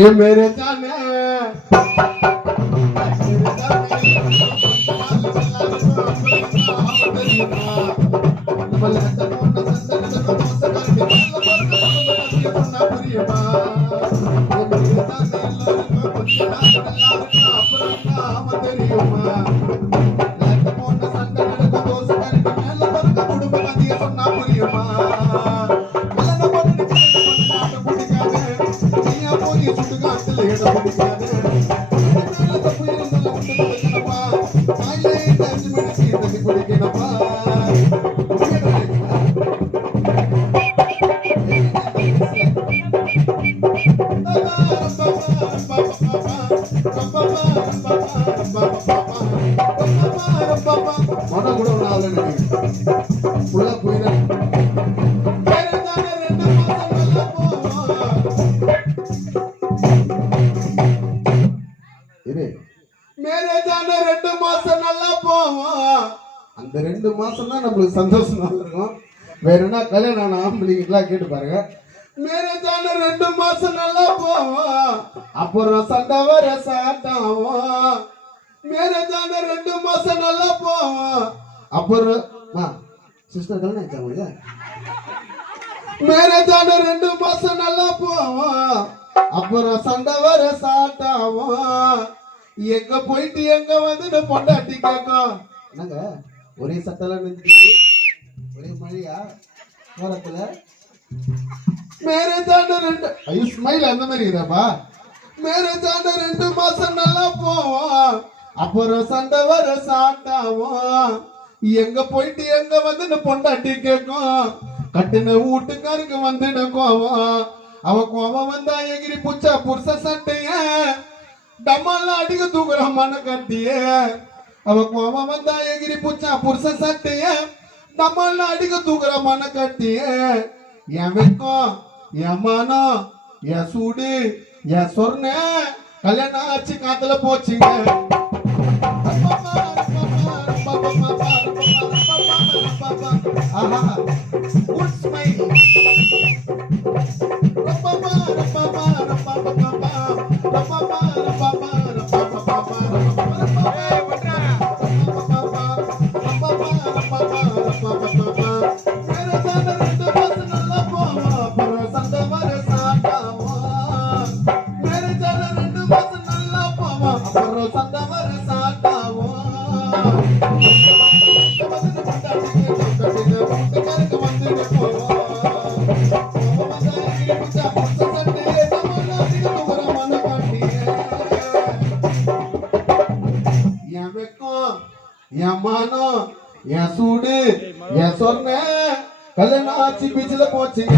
ये मेरे जाने mana கூட நாளனே புள்ள போயிரே வேற தான ரெண்டு மாசம் நல்லா போவா இரு மேரே தான ரெண்டு மாசம் நல்லா போவா அந்த ரெண்டு மாசம் தான் நமக்கு சந்தோஷமா இருக்கும் வேற என்ன கல்யாணம் ஆம்பளைங்களா கேட்டு பாருங்க மேரே தான ரெண்டு மாசம் நல்லா போவா அப்புறம் சண்டை வர சாட்டாவா மேரே தான ரெண்டு மாசம் நல்லா போவோம் அப்புறம் சிஸ்டர் தானே ஆயிட்டாங்க மேரே தான ரெண்டு மாசம் நல்லா போவோம் அப்புறம் சண்டை வர சாட்டாவோம் எங்க போயிட்டு எங்க வந்து பொண்டாட்டி கேட்கும் என்னங்க ஒரே சட்டெல்லாம் நினைச்சிட்டு ஒரே மழையா போறதுல மேரே தான ரெண்டு ஐயோ ஸ்மைல் அந்த மாதிரி இருப்பா மேரே தான ரெண்டு மாசம் நல்லா போவோம் அப்புறம் சண்டை வர சாட்டாவும் எங்க போயிட்டு எங்க வந்து பொண்டாட்டி கேட்கும் கட்டுன வீட்டுக்காருக்கு வந்துடு கோவம் அவ கோவம் வந்தா எகிரி புச்சா புருஷ சட்டைய டம்மாலாம் அடிக்க தூக்குற மன கட்டிய அவ கோவம் வந்தா எகிரி புச்சா புருஷ சட்டைய டம்மாலாம் அடிக்க தூக்குற மன கட்டிய என் வெக்கம் என் மானம் என் சூடு என் சொர்ண கல்யாணம் ஆச்சு காத்துல போச்சுங்க என் மானம் என் சூடு என் சொன்ன கல்யாணம் ஆச்சு பீச்சில போச்சுங்க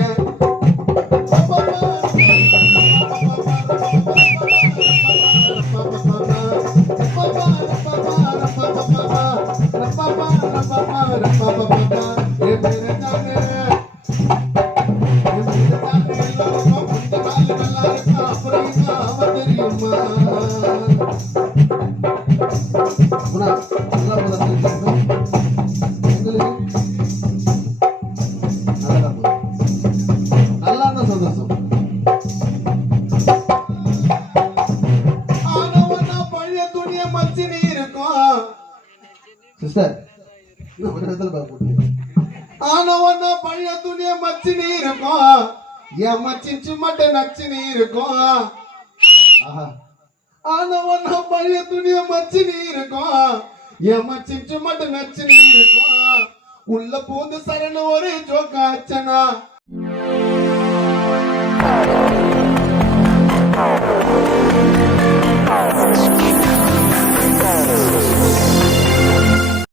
ஆனவன பழைய துணிய மச்சி நீ இருக்கும் என் மச்சிச்சு மட்டும் நச்சு நீ இருக்கும் ஆனவன பழைய துணிய மச்சி நீ இருக்கும் என் மச்சிச்சு மட்டும் நச்சு நீ இருக்கும் உள்ள பூந்து சரண ஒரு ஜோக்காச்சனா